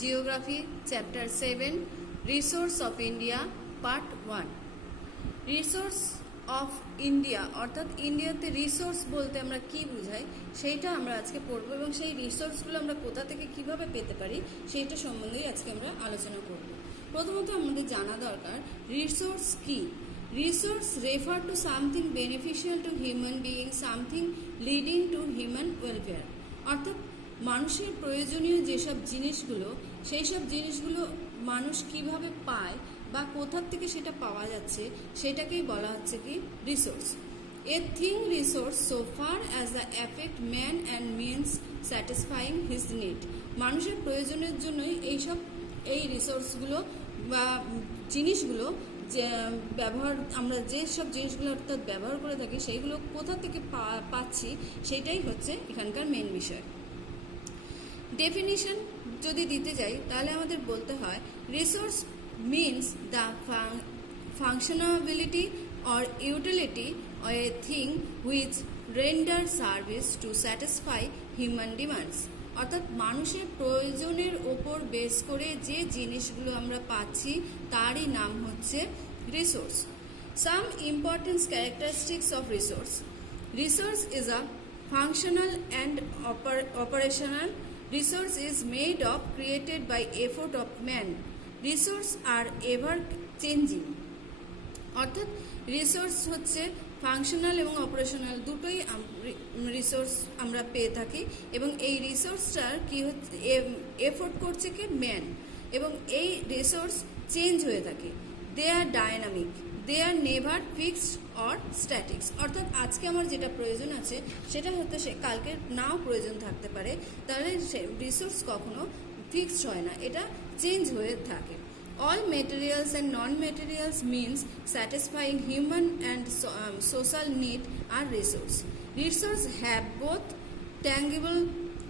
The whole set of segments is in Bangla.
Geography chapter 7 resource of India part 1। Resource of India অর্থাৎ ইন্ডিয়াতে রিসোর্স বলতে আমরা কি বুঝাই সেইটা আমরা আজকে পড়ব এবং সেই রিসোর্সগুলো আমরা কোথা থেকে কিভাবে পেতে পারি সেইটা সম্বন্ধেই আজকে আমরা আলোচনা করব। প্রথমত আমাদের জানা দরকার রিসোর্স কি। Resource refer to something beneficial to human being, something leading to human welfare. অর্থাৎ মানুষের প্রয়োজনীয় যেসব জিনিসগুলো সেই সব জিনিসগুলো মানুষ কিভাবে পায় বা কোথার থেকে সেটা পাওয়া যাচ্ছে সেটাকেই বলা হচ্ছে কি resource. A thing resource so far as the effect man and means satisfying his need. মানুষের প্রয়োজনের জন্যই এই রিসোর্সগুলো বা জিনিসগুলো যে আমরা যেসব জিনিসগুলো অর্থাৎ ব্যবহার করে থাকি সেইগুলো কোথা থেকে পাচ্ছি সেটাই হচ্ছে এখানকার মেন বিষয়। ডেফিনিশন যদি দিতে যাই তাহলে আমাদের বলতে হয় resource means the functionality or utility or a thing which renders service to satisfy human demands। অর্থাৎ মানুষের প্রয়োজনের ওপর বেস করে যে জিনিসগুলো আমরা পাচ্ছি তারই নাম হচ্ছে resource. Some important characteristics of resource. Resource is a functional and operational. Resource is made of, created by effort of man. Resource are ever changing. অর্থাৎ রিসোর্স হচ্ছে ফাংশনাল এবং অপারেশনাল দুটোই রিসোর্স আমরা পেয়ে থাকি এবং এই রিসোর্সটার কি হচ্ছে এফোর্ট করছে কি ম্যান এবং এই রিসোর্স চেঞ্জ হয়ে থাকে। They are dynamic, they are never fixed or statics. অর্থাৎ আজকে আমার যেটা প্রয়োজন আছে সেটা হতে সে কালকে নাও প্রয়োজন থাকতে পারে, তাহলে সে রিসোর্স কখনো ফিক্সড হয় না, এটা চেঞ্জ হয়ে থাকে। All materials and non materials means satisfying human and social need are resource. Resource have both tangible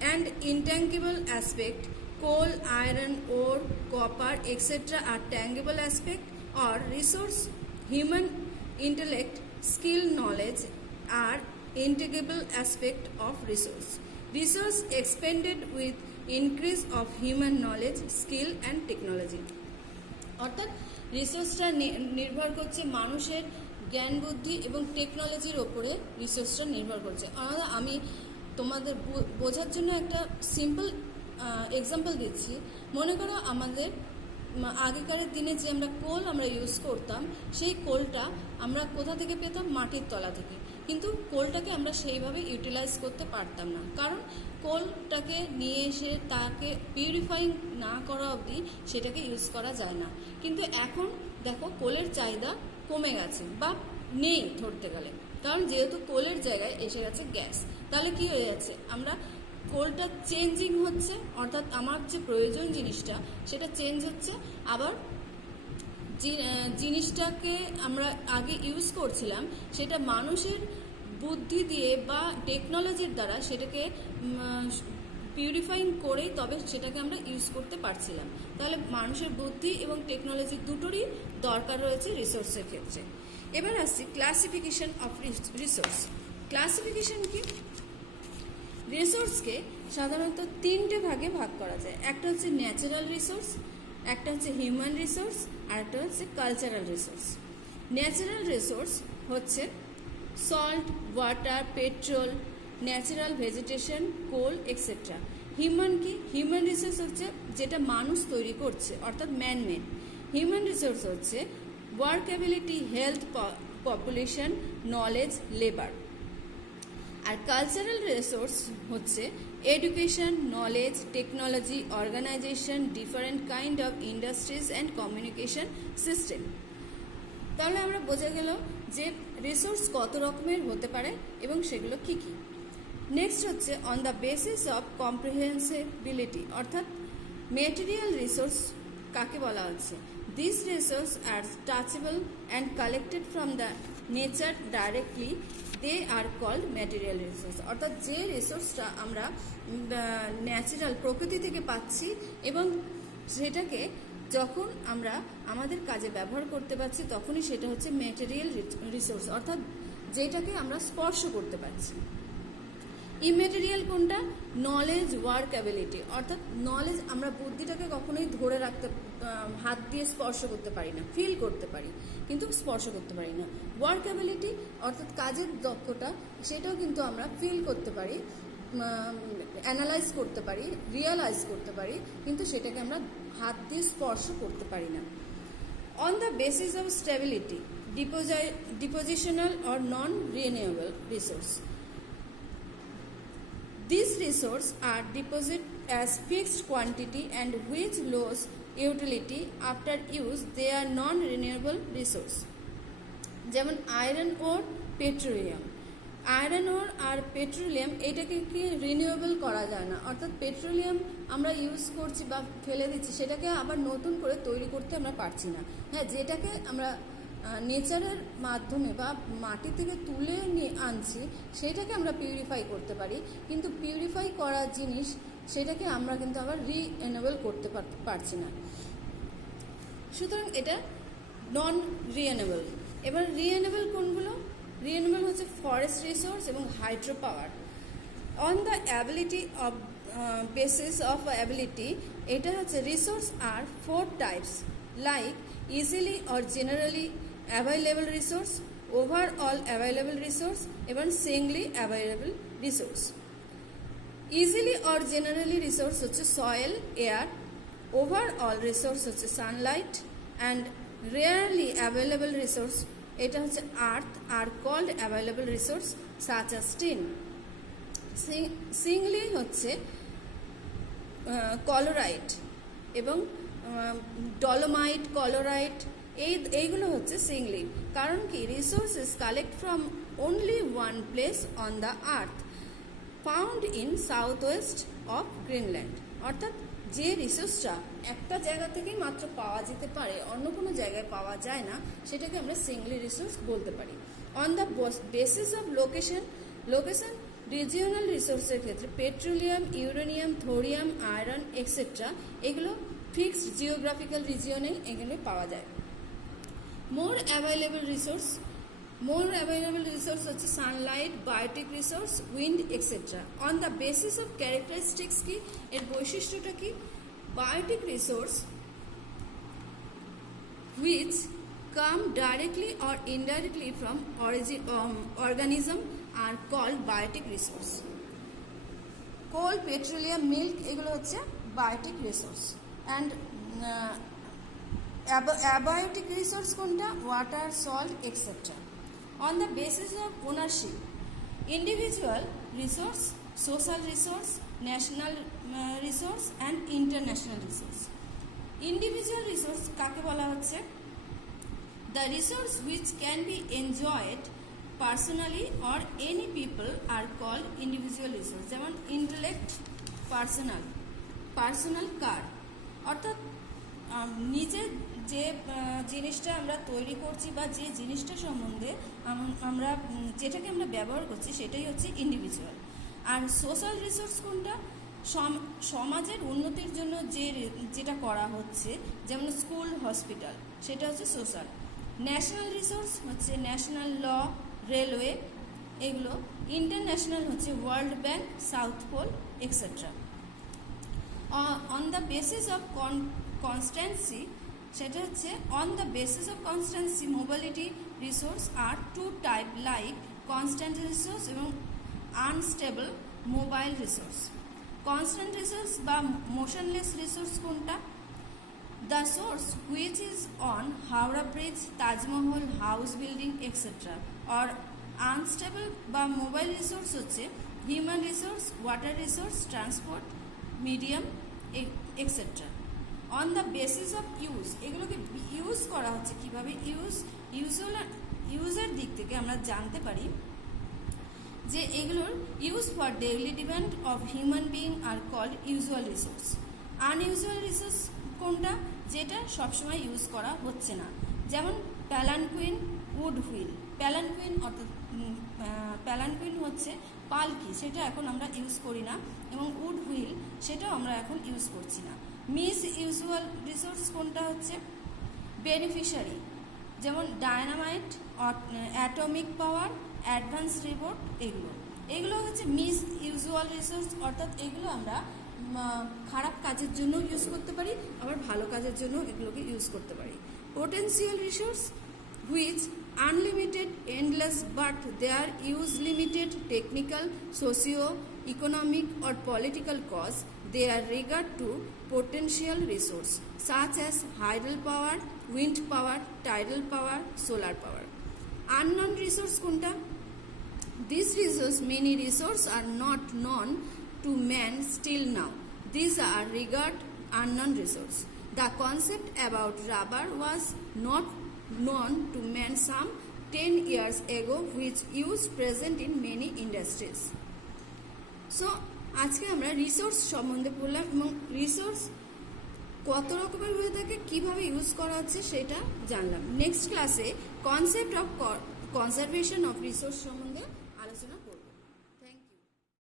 and intangible aspect. Coal, iron, ore, copper etcetera are tangible aspect or resource. Human intellect, skill, knowledge are integral aspect of resource. Resource expanded with increase of human knowledge, skill and technology. অর্থাৎ রিসোর্সটা নির্ভর করছে মানুষের জ্ঞান বুদ্ধি এবং টেকনোলজির ওপরে রিসোর্সটা নির্ভর করছে। আমি তোমাদের বোঝার জন্য একটা সিম্পল এক্সাম্পল দিচ্ছি। মনে করো আমাদের আগেকারের দিনে যে আমরা ইউজ করতাম সেই কোলটা আমরা কোথা থেকে পেতাম? মাটির তলা থেকে। কিন্তু কোলটাকে আমরা সেইভাবে ইউটিলাইজ করতে পারতাম না, কারণ কোলটাকে নিয়ে এসে তাকে পিউরিফাইং না করা অবধি সেটাকে ইউজ করা যায় না। কিন্তু এখন দেখো কোলের চাহিদা কমে গেছে বা নেই ধরতে গেলে, কারণ যেহেতু কোলের জায়গায় এসে গেছে গ্যাস। তাহলে কি হয়ে যাচ্ছে? আমরা কোলটা চেঞ্জিং হচ্ছে, অর্থাৎ আমার যে প্রয়োজন জিনিসটা সেটা চেঞ্জ হচ্ছে। আবার জিনিসটাকে আমরা আগে ইউজ করছিলাম সেটা মানুষের বুদ্ধি দিয়ে বা টেকনোলজির দ্বারা সেটাকে পিউরিফাইং করেই তবে সেটাকে আমরা ইউজ করতে পারছিলাম। তাহলে মানুষের বুদ্ধি এবং টেকনোলজি দুটোরই দরকার রয়েছে রিসোর্সের ক্ষেত্রে। এবার আসছি ক্লাসিফিকেশন অফ রিসোর্স। ক্লাসিফিকেশন কি? রিসোর্সকে সাধারণত তিনটে ভাগে ভাগ করা যায়। একটা হচ্ছে ন্যাচারাল রিসোর্স, একটা হচ্ছে হিউম্যান রিসোর্স আর একটা হচ্ছে কালচারাল রিসোর্স। ন্যাচারাল রিসোর্স হচ্ছে salt, water, petrol, natural vegetation, coal etcetera. Human কি? হিউম্যান রিসোর্স হচ্ছে যেটা মানুষ তৈরি করছে, অর্থাৎ ম্যান মেড। হিউম্যান রিসোর্স হচ্ছে workability, health, population, knowledge, labour. আর কালচারাল রিসোর্স হচ্ছে education, knowledge, technology, organisation, different kind of industries and communication system. তাহলে আমরা বোঝা গেল যে রিসোর্স কত রকমের হতে পারে এবং সেগুলো কি কি। নেক্সট হচ্ছে on the basis of comprehensibility, অর্থাৎ মেটেরিয়াল রিসোর্স কাকে বলা হচ্ছে? This resource are touchable and collected from the nature directly, they are called material resource. অর্থাৎ যে রিসোর্সটা আমরা ন্যাচারাল প্রকৃতি থেকে পাচ্ছি এবং সেটাকে যখন আমরা আমাদের কাজে ব্যবহার করতে পারছি তখনই সেটা হচ্ছে ম্যাটেরিয়াল রিসোর্স, অর্থাৎ যেটাকে আমরা স্পর্শ করতে পারছি। ইমেটেরিয়াল কোনটা? নলেজ, ওয়ার্ক অ্যাবিলিটি, অর্থাৎ নলেজ আমরা বুদ্ধিটাকে কখনোই ধরে রাখতে হাত দিয়ে স্পর্শ করতে পারি না, ফিল করতে পারি কিন্তু স্পর্শ করতে পারি না। ওয়ার্ক অ্যাবিলিটি অর্থাৎ কাজের দক্ষতা, সেটাও কিন্তু আমরা ফিল করতে পারি, অ্যানালাইজ করতে পারি, রিয়েলাইজ করতে পারি, কিন্তু সেটাকে আমরা হাত দিয়ে স্পর্শ করতে পারি না। On the basis of stability, depositional or non-renewable resource. These resources are deposited as fixed quantity and which lose utility after use. They are non-renewable resource. যেমন iron ore, petroleum. Iron ore আর পেট্রোলিয়াম এটাকে কি রিনিউয়েবল করা যায় না, অর্থাৎ পেট্রোলিয়াম আমরা ইউজ করছি বা ফেলে দিচ্ছি, সেটাকে আবার নতুন করে তৈরি করতে আমরা পারছি না। হ্যাঁ, যেটাকে আমরা নেচারের মাধ্যমে বা মাটি থেকে তুলে নিয়ে আনছি সেটাকে আমরা পিউরিফাই করতে পারি, কিন্তু পিউরিফাই করা জিনিস সেটাকে আমরা কিন্তু আবার রিএনেবল করতে পারছি না। সুতরাং এটা নন রিএনেবল। এবার রিএনেবল কোনগুলো? রিএনেবল হচ্ছে ফরেস্ট রিসোর্স এবং hydro power. On the ability of basis of ability, এটা হচ্ছে resource are 4 types, like easily or generally available resource, overall available resource এবং singly available resource. Easily or generally resource হচ্ছে সয়েল, এয়ার। ওভারঅল রিসোর্স হচ্ছে sunlight. And rarely available resource এটা হচ্ছে earth are called available resource such as tin. Singly হচ্ছে কলোরাইট এবং ডলোমাইট, কলোরাইট, এইগুলো হচ্ছে সিঙ্গলি। কারণ কি? Resources collect from only one place on the earth found in south West of Greenland, অর্থাৎ যে রিসোর্সটা একটা জায়গা থেকেই মাত্র পাওয়া যেতে পারে, অন্য কোনো জায়গায় পাওয়া যায় না, সেটাকে আমরা সিঙ্গলি রিসোর্স বলতে পারি। On the basis of location, regional রিসোর্সের ক্ষেত্রে petroleum, uranium, thorium, iron etcetera এগুলো ফিক্সড জিওগ্রাফিক্যাল রিজিয়নে এগুলো পাওয়া যায়। মোর অ্যাভেলেবল রিসোর্স হচ্ছে sunlight, biotic resource, wind etcetera. On the basis of characteristics কি, এর বৈশিষ্ট্যটা কি? Biotic resource which come directly or indirectly from organism are called biotic resource. Coal, petroleum, milk এগুলো হচ্ছে biotic resource. And abiotic resource কোনটা? Water, salt etcetera. On the basis of ownership, individual resource, social resource, national resource and international resource. Individual resource কাকে বলা হচ্ছে? The resource which can be enjoyed personally or any people are called individual resource. যেমন ইন্টেলেক্ট, পার্সোনাল কার, অর্থাৎ নিজে যে জিনিসটা আমরা তৈরি করছি বা যে জিনিসটা সম্বন্ধে আমরা যেটাকে আমরা ব্যবহার করছি সেটাই হচ্ছে ইন্ডিভিজুয়াল। আর সোশ্যাল রিসোর্স কোনটা? সমাজের উন্নতির জন্য যেটা করা হচ্ছে, যেমন স্কুল, হসপিটাল, সেটা হচ্ছে সোশ্যাল। ন্যাশনাল রিসোর্স হচ্ছে ন্যাশনাল ল, রেলওয়ে এগুলো। ইন্টারন্যাশনাল হচ্ছে World Bank, South Pole etcetera. On the basis of constancy, সেটা হচ্ছে on the basis of constancy mobility resource are 2 type, like constant resource এবং unstable mobile resource. Constant resource বা মোশনলেস রিসোর্স কোনটা? The source which is on Howrah bridge, Taj Mahal, house building etcetera. আর আনস্টেবল বা মোবাইল রিসোর্স হচ্ছে human resource, water resource, transport medium etcetera. On the basis of use, এগুলোকে ইউজ করা হচ্ছে কীভাবে? ইউজের দিক থেকে আমরা জানতে পারি যে এগুলোর use for daily demand of human being are called usual resource. Unusual resource কোনটা? যেটা সবসময় ইউজ করা হচ্ছে না, যেমন প্যালানকুইন, উড হুইল। প্যালানকুইন হচ্ছে পালকি, সেটা এখন আমরা ইউজ করি না, এবং উড হুইল সেটাও আমরা এখন ইউজ করছি না। মিস ইউজুয়াল রিসোর্স কোনটা? হচ্ছে বেনিফিশিয়ারি, যেমন ডায়নামাইট, অ্যাটমিক পাওয়ার, অ্যাডভান্স রিপোর্ট এগুলো। এগুলো হচ্ছে মিস ইউজুয়াল রিসোর্স, অর্থাৎ এগুলো আমরা খারাপ কাজের জন্য ইউজ করতে পারি, আবার ভালো কাজের জন্য এগুলোকে ইউজ করতে পারি। Potential resource which unlimited endless but their use limited technical socio economic or political cause, they are regard to potential resource such as hydel power, wind power, tidal power, solar power. Unknown resource কোনটা? These resources, many resources are not known to man still now. These are regard unknown resource. The concept about rubber was not known to man some 10 years ago, which use present in many industries. So আজকে আমরা রিসোর্স সম্বন্ধে পড়লাম এবং রিসোর্স কত রকমের হয়ে থাকে, কিভাবে ইউজ করা হচ্ছে সেটা জানলাম। নেক্সট ক্লাসে concept of conservation of resource সম্বন্ধে আলোচনা করব।